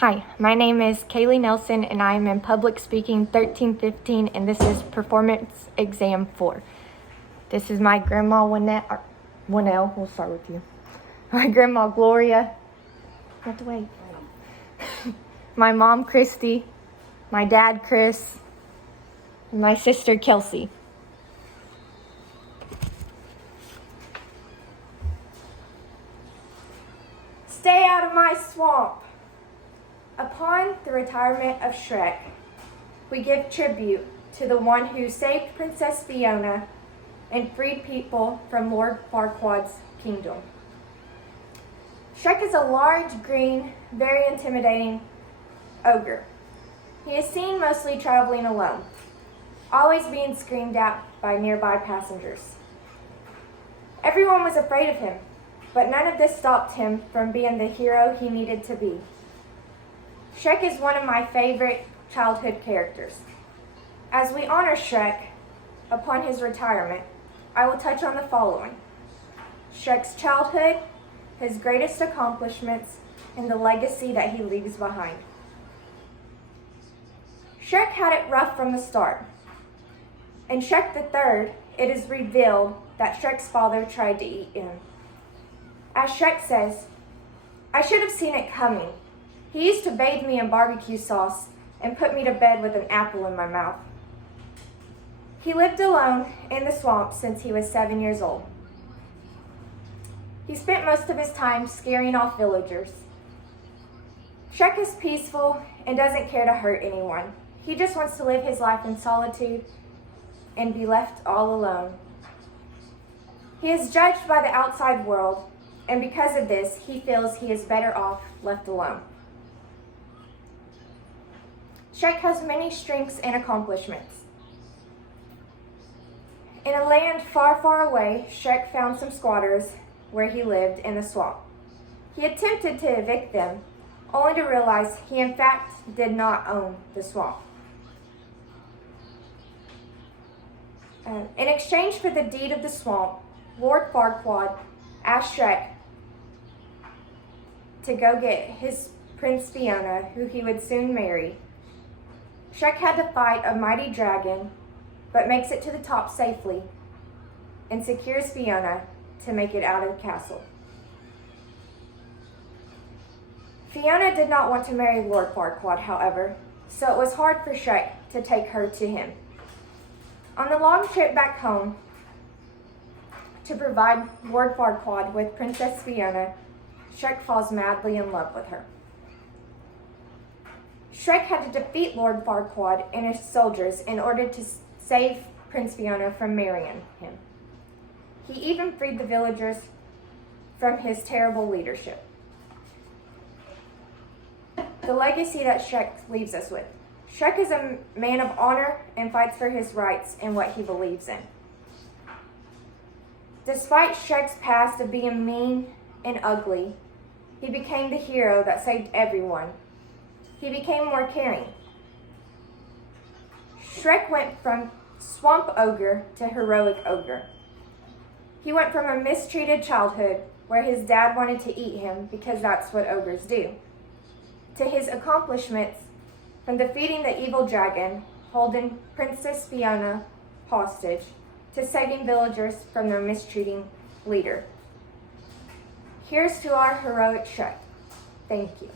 Hi, my name is Kaylee Nelson and I am in Public Speaking 1315 and this is Performance Exam 4. This is my grandma Winell, we'll start with you. My grandma Gloria, not the way. My mom Christy, my dad Chris, and my sister Kelsey. Stay out of my swamp. Upon the retirement of Shrek, we give tribute to the one who saved Princess Fiona and freed people from Lord Farquaad's kingdom. Shrek is a large, green, very intimidating ogre. He is seen mostly traveling alone, always being screamed at by nearby passengers. Everyone was afraid of him, but none of this stopped him from being the hero he needed to be. Shrek is one of my favorite childhood characters. As we honor Shrek upon his retirement, I will touch on the following: Shrek's childhood, his greatest accomplishments, and the legacy that he leaves behind. Shrek had it rough from the start. In Shrek the Third, it is revealed that Shrek's father tried to eat him. As Shrek says, "I should have seen it coming. He used to bathe me in barbecue sauce and put me to bed with an apple in my mouth." He lived alone in the swamp since he was 7 years old. He spent most of his time scaring off villagers. Shrek is peaceful and doesn't care to hurt anyone. He just wants to live his life in solitude and be left all alone. He is judged by the outside world, and because of this, he feels he is better off left alone. Shrek has many strengths and accomplishments. In a land far, far away, Shrek found some squatters where he lived in the swamp. He attempted to evict them, only to realize he in fact did not own the swamp. In exchange for the deed of the swamp, Lord Farquaad asked Shrek to go get his Prince Fiona, who he would soon marry. Shrek had to fight a mighty dragon, but makes it to the top safely and secures Fiona to make it out of the castle. Fiona did not want to marry Lord Farquaad, however, so it was hard for Shrek to take her to him. On the long trip back home to provide Lord Farquaad with Princess Fiona, Shrek falls madly in love with her. Shrek had to defeat Lord Farquaad and his soldiers in order to save Prince Fiona from marrying him. He even freed the villagers from his terrible leadership. The legacy that Shrek leaves us with. Shrek is a man of honor and fights for his rights and what he believes in. Despite Shrek's past of being mean and ugly, he became the hero that saved everyone. He became more caring. Shrek went from swamp ogre to heroic ogre. He went from a mistreated childhood where his dad wanted to eat him because that's what ogres do, to his accomplishments from defeating the evil dragon, holding Princess Fiona hostage, to saving villagers from their mistreating leader. Here's to our heroic Shrek. Thank you.